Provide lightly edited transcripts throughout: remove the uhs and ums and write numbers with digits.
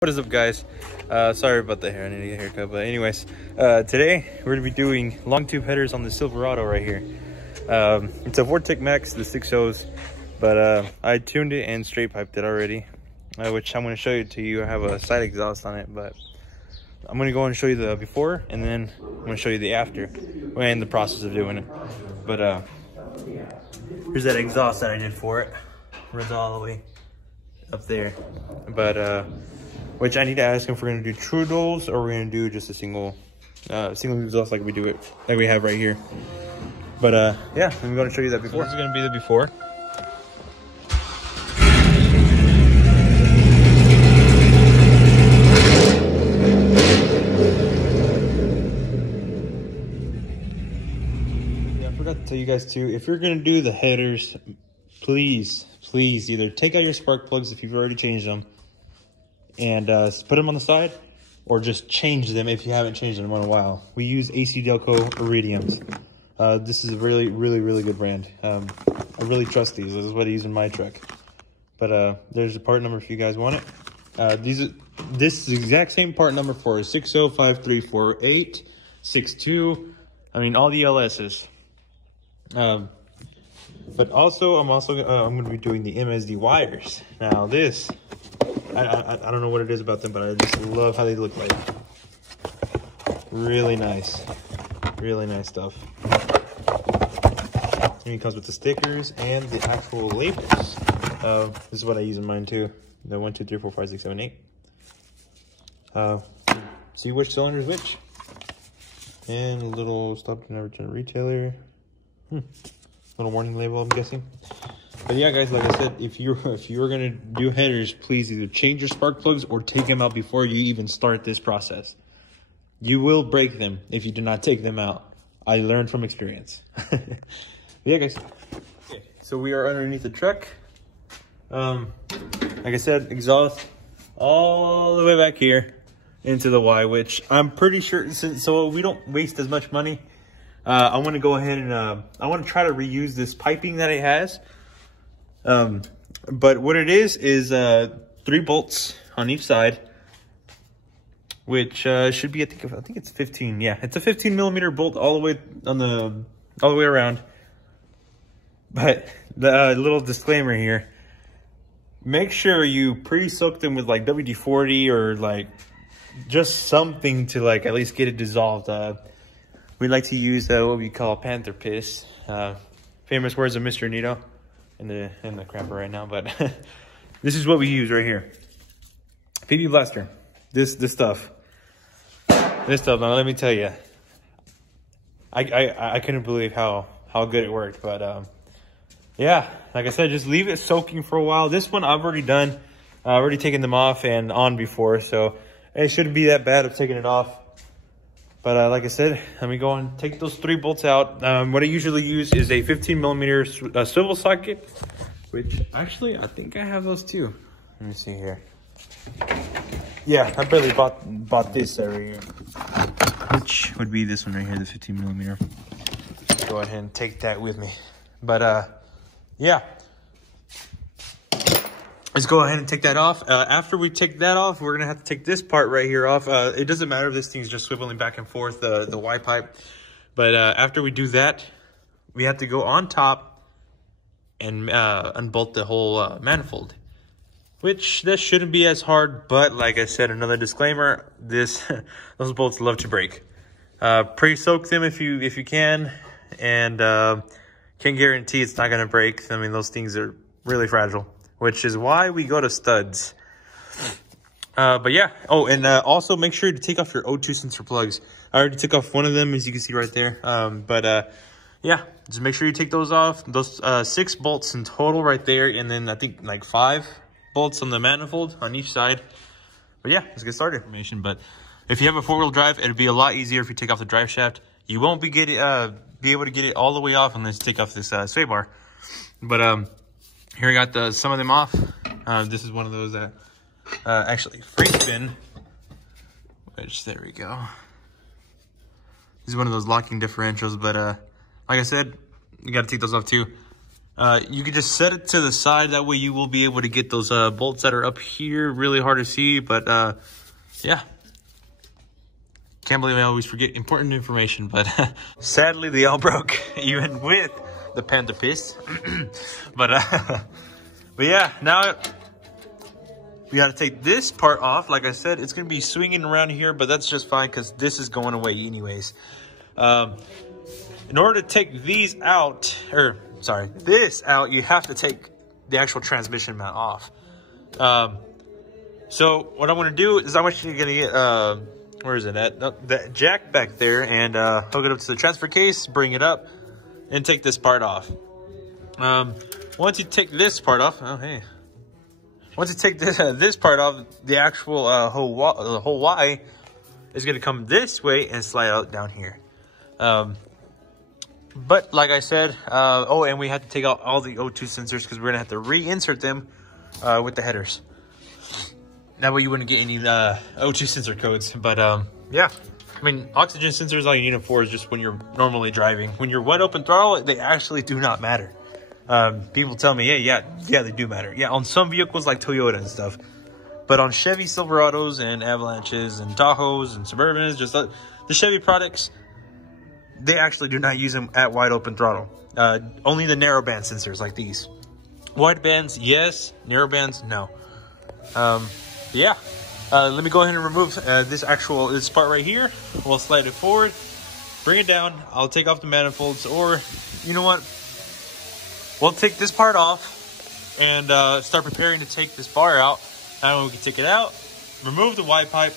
What is up, guys? Sorry about the hair. I need to get a haircut. But anyways, today we're gonna be doing long tube headers on the Silverado right here. It's a Vortec Max, the 6.0s, but I tuned it and straight piped it already, which I'm gonna show you to you. I have a side exhaust on it, but I'm gonna go and show you the before, and then I'm gonna show you the after and the process of doing it. But here's that exhaust that I did for it. Runs all the way up there, but which I need to ask if we're gonna do true duals or we're gonna do just a single exhaust like we have right here. But yeah, I'm gonna show you that before. So this is gonna be the before. Yeah, I forgot to tell you guys too, if you're gonna do the headers, please either take out your spark plugs if you've already changed them and put them on the side, or just change them if you haven't changed them in a while. We use AC Delco Iridiums. This is a really good brand. I really trust these. This is what I use in my truck. But there's a part number if you guys want it. This is the exact same part number for a 6.0, 5.3, 4.8, 6.2. I mean, all the LSs. But also, I'm going to be doing the MSD wires. Now this, I don't know what it is about them, but I just love how they look like. Really nice stuff. And it comes with the stickers and the actual labels. This is what I use in mine too. The 1, 2, 3, 4, 5, 6, 7, 8. See which cylinder is which. And a little stop and never return retailer. Little warning label, I'm guessing. But yeah, guys, like I said, if you're gonna do headers, please either change your spark plugs or take them out before you even start this process. You will break them if you do not take them out. I learned from experience. Yeah, guys. Okay, so we are underneath the truck. Like I said, exhaust all the way back here into the Y, which I'm pretty sure, so we don't waste as much money. I want to go ahead and I want to try to reuse this piping that it has. But what it is 3 bolts on each side, which should be I think it's 15. Yeah, it's a 15 millimeter bolt all the way around. But the little disclaimer here: make sure you pre-soak them with like WD-40 or like just something to like at least get it dissolved. We like to use what we call panther piss. Famous words of Mr. Nito in the crapper right now, but this is what we use right here. PB Blaster. This stuff. Now let me tell you, I couldn't believe how good it worked. But yeah, like I said, just leave it soaking for a while. This one I've already done. I've already taken them off and on before, so it shouldn't be that bad of taking it off. But like I said, let me go and take those 3 bolts out. What I usually use is a 15 millimeter swivel socket, which actually I think I have those too. Let me see here. Yeah, I barely bought this area, which would be this one right here, the 15 millimeter. Go ahead and take that with me. But yeah. Let's go ahead and take that off. After we take that off, we're gonna have to take this part right here off. It doesn't matter if this thing's just swiveling back and forth, the Y pipe. But after we do that, we have to go on top and unbolt the whole manifold. Which, this shouldn't be as hard, but like I said, another disclaimer, those bolts love to break. Pre-soak them if you can, and can't guarantee it's not gonna break. I mean, those things are really fragile, which is why we go to studs. But yeah. Oh, and also make sure to take off your O2 sensor plugs. I already took off one of them, as you can see right there. Yeah, just make sure you take those off. Those 6 bolts in total right there, and then I think like 5 bolts on the manifold on each side. But yeah, let's get started. But if you have a 4-wheel drive, it'll be a lot easier if you take off the drive shaft. You won't be able to get it all the way off unless you take off this sway bar. But here I got some of them off. This is one of those that actually free spin, which there we go. This is one of those locking differentials, but like I said, you got to take those off too. You can just set it to the side. That way you will be able to get those bolts that are up here. Really hard to see, but yeah. Can't believe I always forget important information, but sadly they all broke, even with the Panda Piss. but yeah, now we got to take this part off. Like I said, it's going to be swinging around here, but that's just fine because this is going away anyways. In order to take these out, or sorry, this out, you have to take the actual transmission mount off. So what I'm going to do is I want you to get where is it at? That jack back there, and hook it up to the transfer case, bring it up, and take this part off. Once you take this part off, oh hey. Once you take this part off, the actual whole Y is going to come this way and slide out down here. But like I said, oh, and we had to take out all the O2 sensors because we're going to have to reinsert them with the headers. That way you wouldn't get any O2 sensor codes. But yeah, I mean, oxygen sensors, all you need them for is just when you're normally driving. When you're wide open throttle, they actually do not matter. People tell me, hey, yeah, they do matter. Yeah, on some vehicles like Toyota and stuff. But on Chevy Silverados and Avalanches and Tahoes and Suburbans, just the Chevy products, they actually do not use them at wide open throttle. Only the narrow band sensors like these. Wide bands, yes. Narrow bands, no. Yeah, let me go ahead and remove this part right here. We'll slide it forward, bring it down. I'll take off the manifolds, or you know what? We'll take this part off and start preparing to take this bar out. Now we can take it out, remove the Y pipe,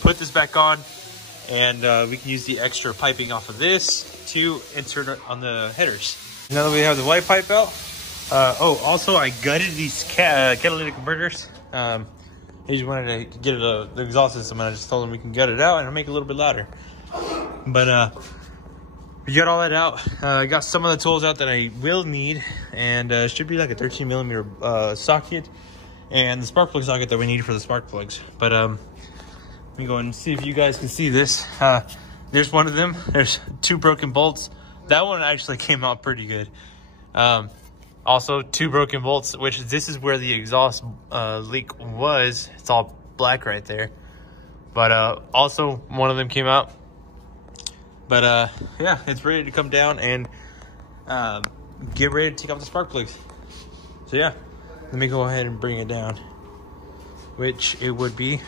put this back on, and we can use the extra piping off of this to insert it on the headers. Now that we have the Y pipe out, oh, also I gutted these catalytic converters. He just wanted to get the exhaust system, and I just told him we can gut it out and make it a little bit louder. But we got all that out. I got some of the tools out that I will need, and it should be like a 13mm socket and the spark plug socket that we need for the spark plugs. But let me go and see if you guys can see this. There's one of them. There's 2 broken bolts. That one actually came out pretty good. Also 2 broken bolts, which this is where the exhaust leak was. It's all black right there. But also one of them came out. But yeah, it's ready to come down and get ready to take off the spark plugs. So yeah, let me go ahead and bring it down, which it would be.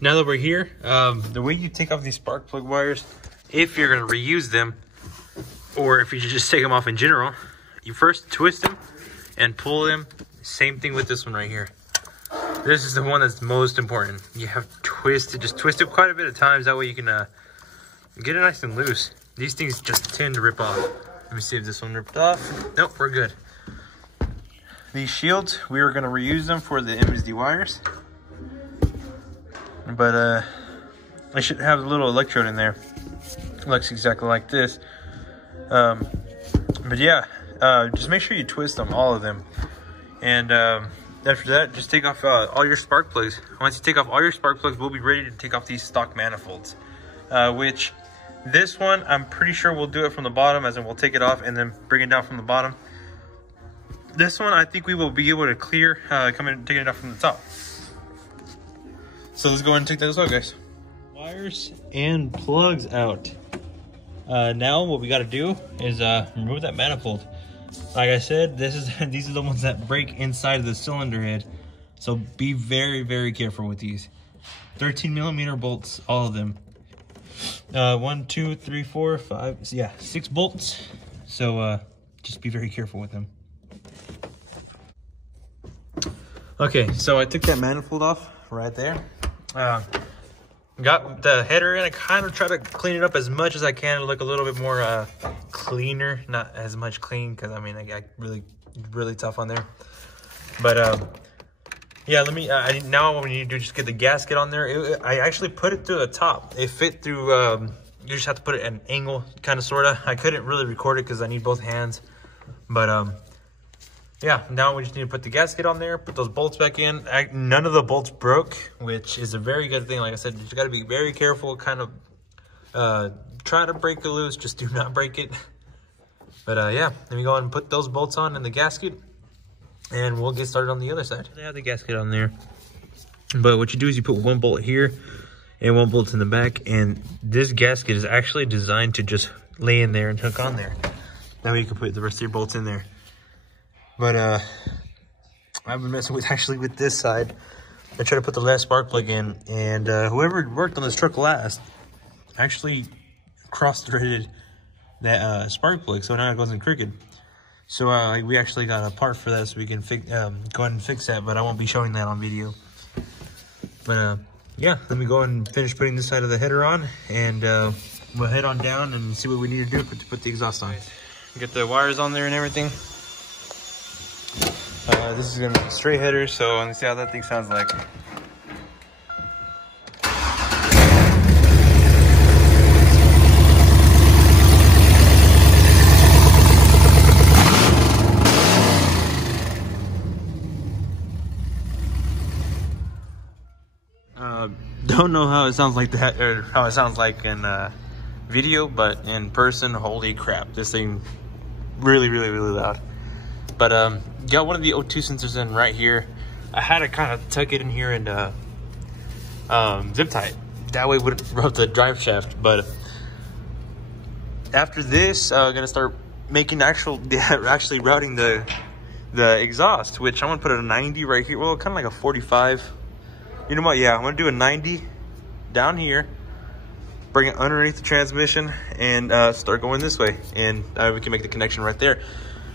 Now that we're here, the way you take off these spark plug wires, if you're going to reuse them, or if you should just take them off in general, you first twist them and pull them. Same thing with this one right here. This is the one that's most important. You have to twist it, just twist it quite a bit of times. That way you can get it nice and loose. These things just tend to rip off. Let me see if this one ripped off. Nope, we're good. These shields, we were gonna reuse them for the MSD wires. But I should have a little electrode in there. It looks exactly like this. But yeah, just make sure you twist them, all of them. And after that, just take off all your spark plugs. Once you take off all your spark plugs, we'll be ready to take off these stock manifolds. Which, this one, I'm pretty sure we'll do it from the bottom, as in we'll take it off and then bring it down from the bottom. This one, I think we will be able to clear, taking it off from the top. So let's go ahead and take those out, guys. Wires and plugs out. Now what we got to do is remove that manifold. Like I said, these are the ones that break inside of the cylinder head. So be very, very careful with these. 13mm bolts, all of them. 1, 2, 3, 4, 5, yeah, 6 bolts. So just be very careful with them. Okay, so I took that manifold off right there. Got the header in. I kind of try to clean it up as much as I can to look a little bit more cleaner. Not as much clean, because I mean I got really tough on there. But yeah, let me. Now what we need to do is just get the gasket on there. I actually put it through the top. It fit through. You just have to put it at an angle, kind of, sorta. I couldn't really record it because I need both hands. But yeah, now we just need to put the gasket on there, put those bolts back in. None of the bolts broke, which is a very good thing. Like I said, you just got to be very careful, kind of try to break it loose, just do not break it. But yeah, let me go ahead and put those bolts on in the gasket, and we'll get started on the other side. They have the gasket on there, but what you do is you put one bolt here and one bolt in the back, and this gasket is actually designed to just lay in there and hook on there. That way you can put the rest of your bolts in there. But I've been messing with this side. I tried to put the last spark plug in, and whoever worked on this truck last actually cross-threaded that spark plug, so now it goes in crooked. So we actually got a part for that, so we can go ahead and fix that, but I won't be showing that on video. But yeah, let me go and finish putting this side of the header on, and we'll head on down and see what we need to do to put the exhaust on. Get the wires on there and everything. This is gonna be straight header, so let's see how that thing sounds like. Don't know how it sounds like that, or how it sounds like in video, but in person, holy crap, this thing really loud. But got one of the O2 sensors in right here. I had to kind of tuck it in here and zip tie it. That way it wouldn't rub the drive shaft. But after this, I'm gonna start making actually routing the exhaust, which I'm gonna put at a 90 right here. Well, kind of like a 45. You know what? Yeah, I'm gonna do a 90 down here, bring it underneath the transmission, and start going this way, and we can make the connection right there.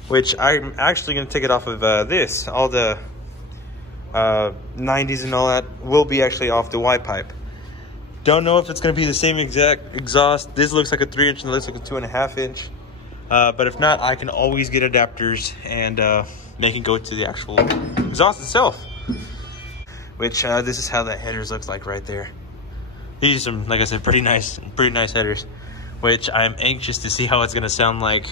Which I'm actually gonna take it off of this. All the 90s and all that will be actually off the Y pipe. Don't know if it's gonna be the same exact exhaust. This looks like a 3-inch and it looks like a 2.5 inch. But if not, I can always get adapters and make it go to the actual exhaust itself. Which this is how that headers looks like right there. These are some, like I said, pretty nice headers. Which I'm anxious to see how it's gonna sound like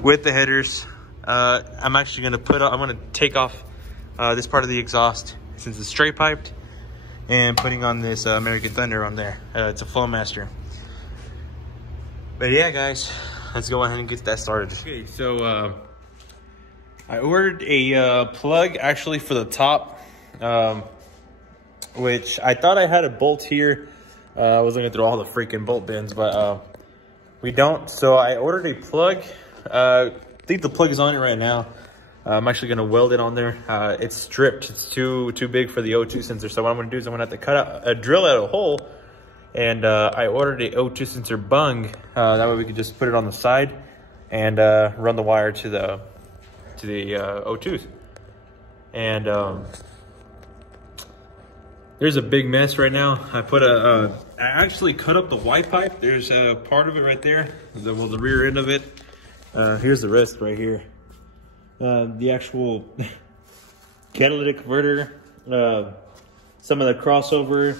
with the headers. I'm actually gonna take off this part of the exhaust since it's straight piped, and putting on this American Thunder on there. It's a Flowmaster. But yeah, guys, let's go ahead and get that started. Okay, so I ordered a plug actually for the top. Which I thought I had a bolt here. I was looking through all the freaking bolt bins, but we don't. So I ordered a plug. I think the plug is on it right now. I'm actually gonna weld it on there. It's stripped. It's too big for the O2 sensor. So what I'm gonna do is I'm gonna have to drill out a hole, and I ordered a O2 sensor bung. That way we could just put it on the side and run the wire to the O2s. And there's a big mess right now. I actually cut up the Y pipe. There's a part of it right there, the rear end of it. Here's the rest right here. The actual catalytic converter, some of the crossover,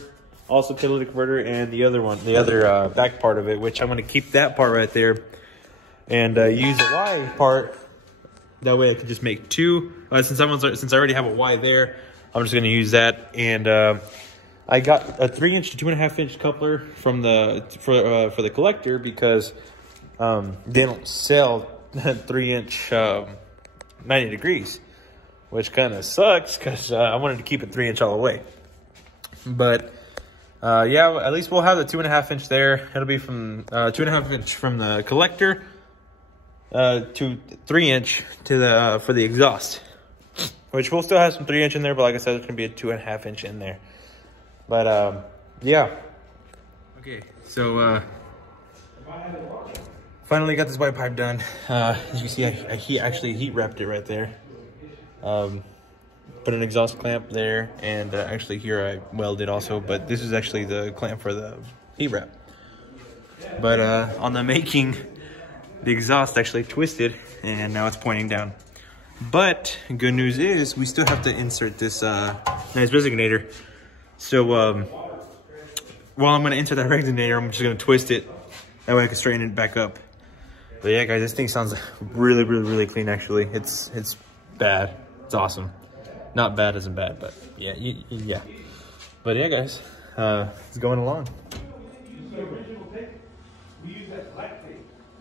also catalytic converter, and the other back part of it, which I'm going to keep that part right there and use the Y part. That way I can just make two. Since I already have a Y there, I'm just going to use that. And I got a 3-inch to 2.5-inch coupler from for the collector, because they don't sell 3-inch 90 degrees, which kind of sucks because I wanted to keep it 3-inch all the way. But yeah, at least we'll have the 2.5-inch there. It'll be from 2.5-inch from the collector to 3-inch to the for the exhaust, which we'll still have some 3-inch in there, but like I said, there's gonna be a 2.5-inch in there. But yeah. Okay, so finally got this white pipe done. As you see, I actually heat wrapped it right there. Put an exhaust clamp there, and actually here I welded also, but this is actually the clamp for the heat wrap. But on the making, the exhaust actually twisted, and now it's pointing down. But good news is we still have to insert this nice resonator. So while I'm gonna insert that resonator, I'm just gonna twist it. That way I can straighten it back up. But yeah, guys, this thing sounds really clean. Actually, it's bad. It's awesome. Not bad isn't bad, but yeah, yeah. But yeah, guys, it's going along.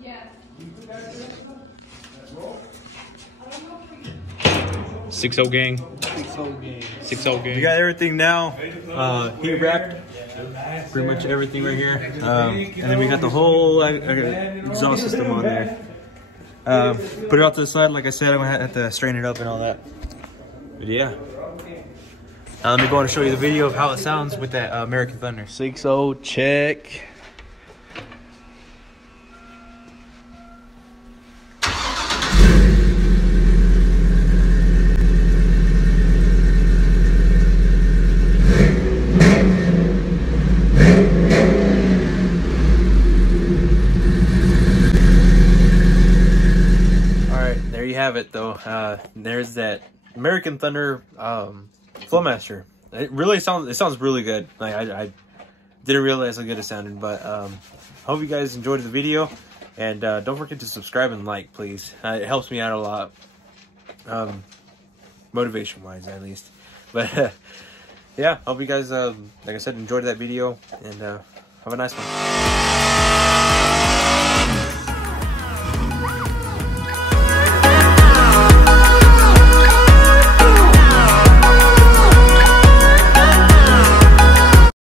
Yeah. .60 gang. 6.0 gang. We got everything now. Heat wrapped. Pretty much everything right here. And then we got the whole exhaust system on there. Put it off to the side. Like I said, I'm gonna have to straighten it up and all that. But yeah. Now let me go and show you the video of how it sounds with that American Thunder. 6.0 check. Have it though. There's that American Thunder Flowmaster. It sounds really good. Like I didn't realize how good it sounded, but hope you guys enjoyed the video, and don't forget to subscribe and like, please. It helps me out a lot, motivation wise at least. But yeah, hope you guys like I said, enjoyed that video, and have a nice one.